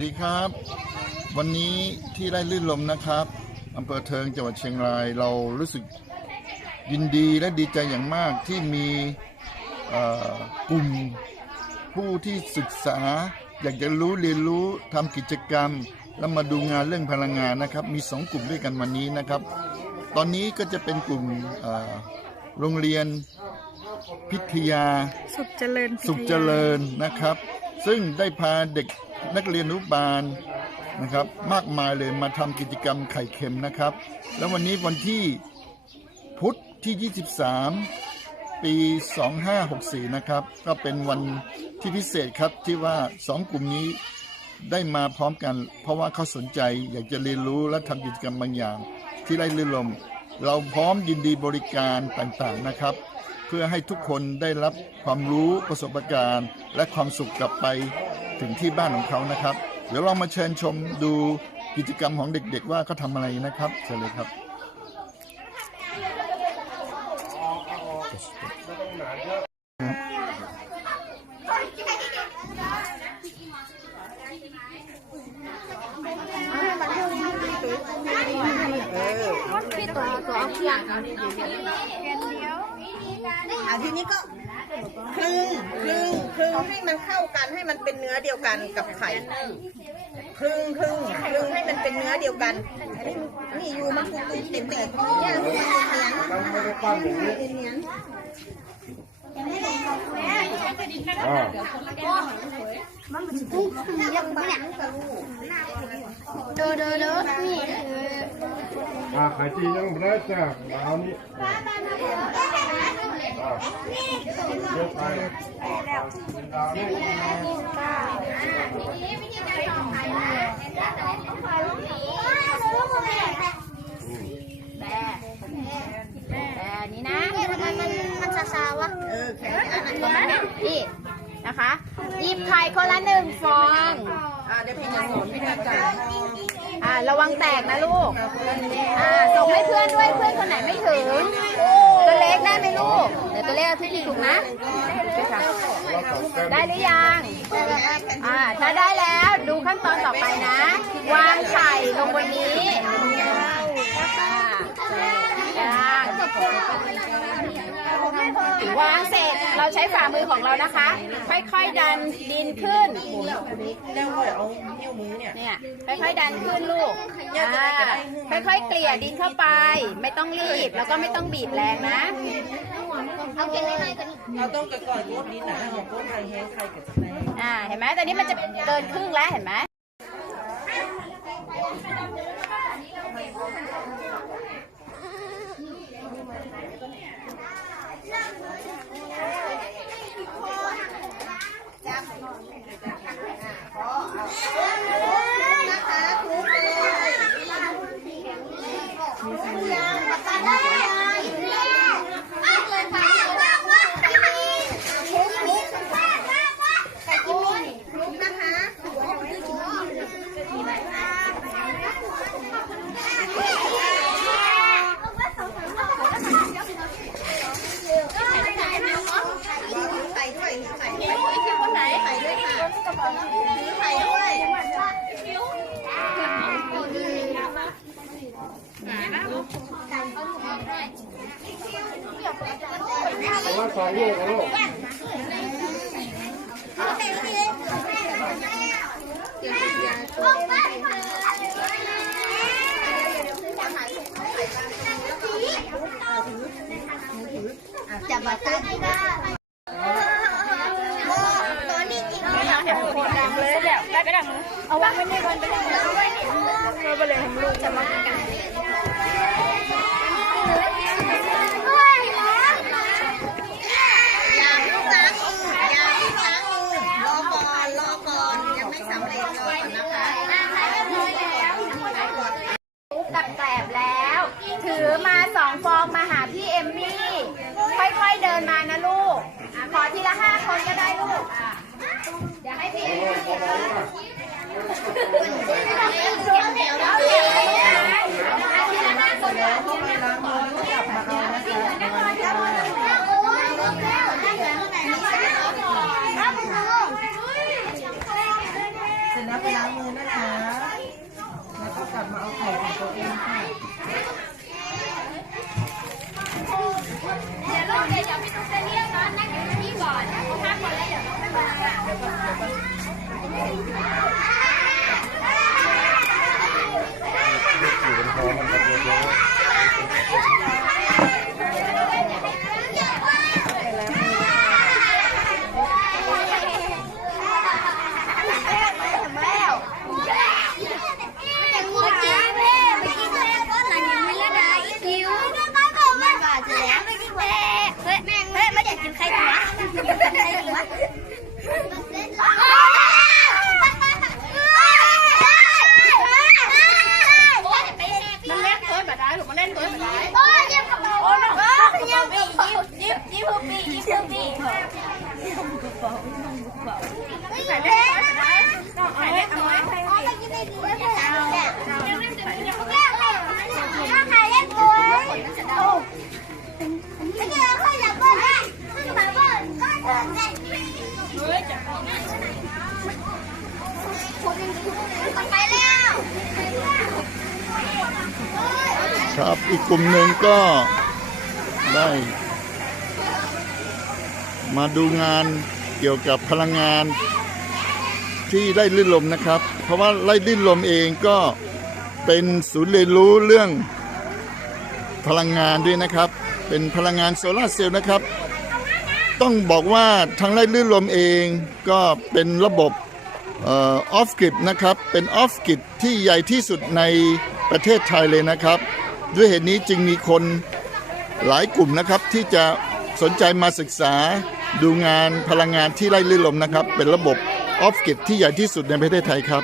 ดีครับ วันนี้ที่ไร่ลื่นลมนะครับอำเภอเทิงจังหวัดเชียงรายเรารู้สึกยินดีและดีใจอย่างมากที่มีเอ่อกลุ่มผู้ที่ศึกษา อยากจะรู้เรียนรู้ทำกิจกรรม แล้วมาดูงานเรื่องพลังงานนะครับ มีสองกลุ่มด้วยกันวันนี้นะครับ ตอนนี้ก็จะเป็นกลุ่มเอ่อโรงเรียนพิทยา สุขเจริญพิทยาสุขเจริญนะครับ ซึ่งได้พาเด็กนักเรียนอนุบาลนะครับ มากมายเลยมาทำกิจกรรมไข่เค็มนะครับ แล้ววันนี้วันที่พุธที่ 23 ปี 2564 นะครับ ก็เป็นวันที่พิเศษครับที่ว่าสองกลุ่มนี้ได้มาพร้อมกัน เพราะว่าเขาสนใจอยากจะเรียนรู้และทำกิจกรรมบางอย่าง ที่ไร่ลื่นลม เราพร้อมยินดีบริการต่างๆนะครับ พื่อให้ทุกคนได้รับความรู้ประสบการณ์ และความสุขกลับไปถึงที่บ้านของเขานะครับ เดี๋ยวเรามาเชิญชมดูกิจกรรมของเด็ก ๆ ว่าเขาทำอะไรนะครับเชิญเลยครับพี่ตัวตัวเอาเพียง อะทีนี้ก็คลึงคลึงคลึงให้มันเข้ากันให้มันเป็นเนื้อเดียวกันกับไข่คลึงคลึงคลึงให้มันเป็นเนื้อเดียวกันนี่อยู่มันคงติดติดติดเนี่ยมันเหนียนมันเหนียนเด้อเด้อเด้อนี่อ่าไข่จียังไม่ได้จ้ะมาเอานี่ยกไปเอา นี่แต่นี้นะทำไมมันมันซาซาวะเออแข็งอันนั้นนี่นะคะหยิบไข่คนละหนึ่งฟองอะเดี๋ยวพี่จะสอนพี่จะจ่ายอ่าระวังแตกนะลูกอ่าส่งให้เพื่อนด้วยเพื่อนคนไหนไม่ถึง ได้ไหมลูก เดี๋ยวตัวเล็กเอาทุกทีถูกนะ ได้หรือยัง อ่า ถ้าได้แล้วดูขั้นตอนต่อไปนะ วางไข่ลงบนนี้อ่า วางเสร็จเราใช้ฝ่ามือของเรานะคะ ค่อยๆดันดินขึ้นแล้วก็เอานิ้วมือเนี่ยเนี่ยค่อยๆดันขึ้นลูกอ่าค่อยๆเกลี่ยดินเข้าไป ไม่ต้องรีบแล้วก็ไม่ต้องบีบแรงนะเอาเก่งได้เลยกันเราต้องกระก่อยก้นดินนะของก้นไข่แห้งไข่กับแม่อ่าเห็นไหมตอนนี้มันจะเกินครึ่งแล้วเห็นไหม นะคะคลุกเลยคลุกนะคะ ใส่ด้วยใส่ด้วยคนไหนใส่ด้วย ค่ะใส่ด้วยเอาละสองลูกเอาลูกจับบัตร ได้ไปดังมือเอาวางไว้ในวันไปดังมือเราไปเลยทำลูกจะมากันอย่าเล้างมือย่าเพิ่งล้างมือรอก่อนรอก่อนยังไม่สำเร็จรอก่อนนะคะกับแกลบแล้วถือมาสองฟองมาหาพี่เอมมี่ ค่อยๆเดินมานะลูก ขอทีละห้าคนก็ได้ลูก เดี๋ยวให้พี่เอมมี่เก็บเลยเดี๋ยวเราเก็บเลยนะทีละห้าคนนะทีละห้าคน Yeah. ครับอีกกลุ่มหนึ่งก็ได้ มาดูงานเกี่ยวกับพลังงานที่ไร่ลื่นลมนะครับ เพราะว่าไร่ลื่นลมเองก็เป็นศูนย์เรียนรู้เรื่องพลังงานด้วยนะครับ เป็นพลังงานโซลาร์เซลล์นะครับ ต้องบอกว่าทางไร่ลื่นลมเองก็เป็นระบบออฟกริดนะครับ เป็นออฟกริดที่ใหญ่ที่สุดในประเทศไทยเลยนะครับ ด้วยเหตุนี้จึงมีคนหลายกลุ่มนะครับที่จะสนใจมาศึกษาดูงานพลังงานที่ไร่ลื่นลมนะครับ เป็นระบบออฟกิดที่ใหญ่ที่สุดในประเทศไทยครับ